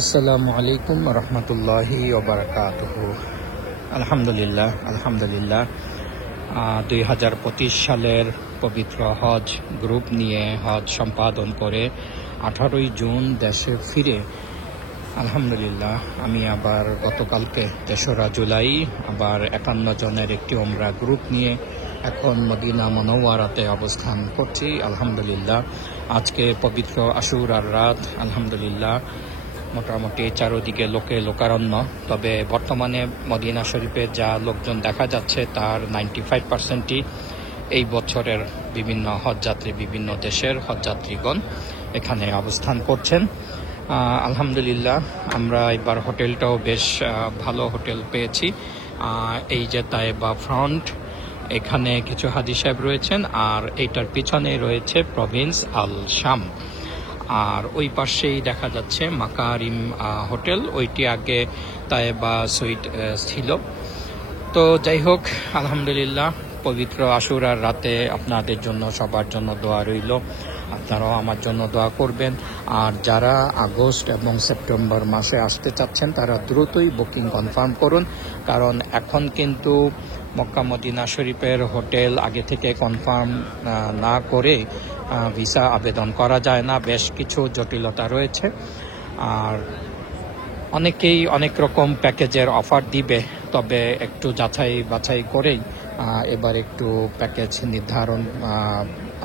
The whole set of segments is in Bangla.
আসসালামু আলাইকুম রহমতুল্লাহি ওবারাকাতুহু। আলহামদুলিল্লাহ 2025 সালের পবিত্র হজ গ্রুপ নিয়ে হজ সম্পাদন করে 18ই জুন দেশে ফিরে আলহামদুলিল্লাহ আমি আবার গতকালকে 3রা জুলাই আবার 51 জনের একটি ওমরা গ্রুপ নিয়ে এখন মদিনা মুনাওয়ারাতে অবস্থান করছি। আলহামদুলিল্লাহ আজকে পবিত্র আশুরার রাত। আলহামদুলিল্লাহ মোটামুটি চারদিকে লোকারণ্য। তবে বর্তমানে মদিনা শরীফে যা লোকজন দেখা যাচ্ছে তার 95%ই এই বছরের বিভিন্ন হজযাত্রী, বিভিন্ন দেশের হজযাত্রীগণ এখানে অবস্থান করছেন। আলহামদুলিল্লাহ আমরা এবার হোটেলটাও বেশ ভালো হোটেল পেয়েছি। এই যে তায়েবা ফ্রন্ট, এখানে কিছু হাজী সাহেব রয়েছেন, আর এইটার পিছনে রয়েছে প্রভিন্স আল শাম, আর ওই পাশেই দেখা যাচ্ছে মাকারিম হোটেল। ওইটি আগে তায়েবা সুইট ছিল। তো যাই হোক, আলহামদুলিল্লাহ পবিত্র আশুরার রাতে আপনাদের জন্য সবার জন্য দোয়া রইল। আপনারাও আমার জন্য দোয়া করবেন। আর যারা আগস্ট এবং সেপ্টেম্বর মাসে আসতে চাচ্ছেন তারা দ্রুতই বুকিং কনফার্ম করুন, কারণ এখন কিন্তু মক্কা মদিনা শরীফের হোটেল আগে থেকে কনফার্ম না করে ভিসা আবেদন করা যায় না। বেশ কিছু জটিলতা রয়েছে, আর অনেকেই অনেক রকম প্যাকেজের অফার দিবে। তবে একটু যাচাই বাছাই করেই এবার একটু প্যাকেজ নির্ধারণ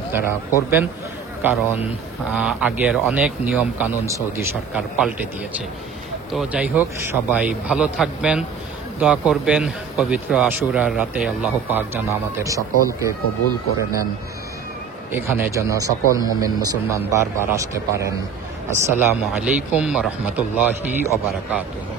আপনারা করবেন, কারণ আগের অনেক নিয়ম কানুন সৌদি সরকার পাল্টে দিয়েছে। তো যাই হোক, সবাই ভালো থাকবেন, দোয়া করবেন পবিত্র আশুরার রাতে আল্লাহ পাক যেন আমাদের সকলকে কবুল করে নেন, এখানে যেন সকল মুমিন মুসলমান বারবার আসতে পারেন। আসসালামু আলাইকুম রহমতুল্লাহি ওয়া বারাকাতুহু।